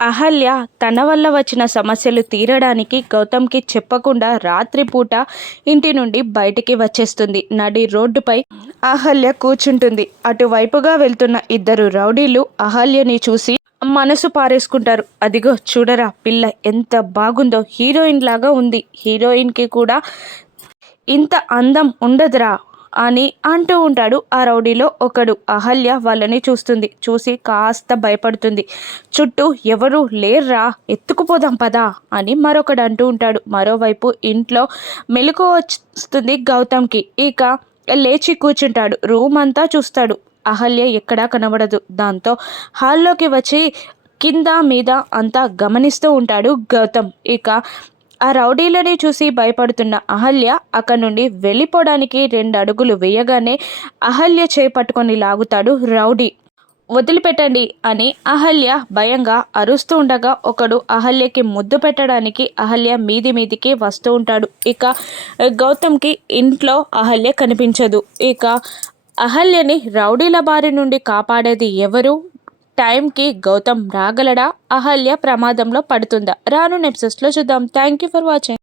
అహల్య తన వల్ల వచ్చిన సమస్యలు తీరడానికి గౌతమ్కి చెప్పకుండా రాత్రిపూట ఇంటి నుండి బయటికి వచ్చేస్తుంది. నడి రోడ్డుపై అహల్య కూర్చుంటుంది. అటువైపుగా వెళ్తున్న ఇద్దరు రౌడీలు అహల్యని చూసి మనసు పారేసుకుంటారు. అదిగో చూడరా పిల్ల ఎంత బాగుందో హీరోయిన్ లాగా ఉంది. హీరోయిన్కి కూడా ఇంత అందం ఉండదురా. అని అంటూ ఉంటాడు. ఆ రౌడీలో ఒకడు అహల్య వాళ్ళని చూస్తుంది. చూసి కాస్త భయపడుతుంది. చుట్టూ ఎవరు లేర్రా ఎత్తుకుపోదాం పదా అని మరొకడు అంటూ ఉంటాడు. మరోవైపు ఇంట్లో మెలకు వస్తుంది గౌతమ్కి. ఇక లేచి కూర్చుంటాడు. రూమ్ అంతా చూస్తాడు. అహల్య ఎక్కడా కనబడదు. దాంతో హాల్లోకి వచ్చి కింద మీద అంతా గమనిస్తూ ఉంటాడు గౌతమ్. ఇక ఆ రౌడీలని చూసి భయపడుతున్న అహల్య అక్కడి నుండి వెళ్ళిపోవడానికి రెండు అడుగులు వేయగానే అహల్య చేపట్టుకొని లాగుతాడు రౌడీ. వదిలిపెట్టండి అని అహల్య భయంగా అరుస్తూ ఉండగా ఒకడు అహల్యకి ముద్దు పెట్టడానికి అహల్య మీది మీదికి వస్తూ ఉంటాడు. ఇక గౌతమ్కి ఇంట్లో అహల్య కనిపించదు. ఇక అహల్యని రౌడీల బారి నుండి కాపాడేది ఎవరు? టైంకి గౌతమ్ రాగలడా? అహల్య ప్రమాదంలో పడుతుందా? రాను నెప్సెస్లో చూద్దాం. Thank you for watching.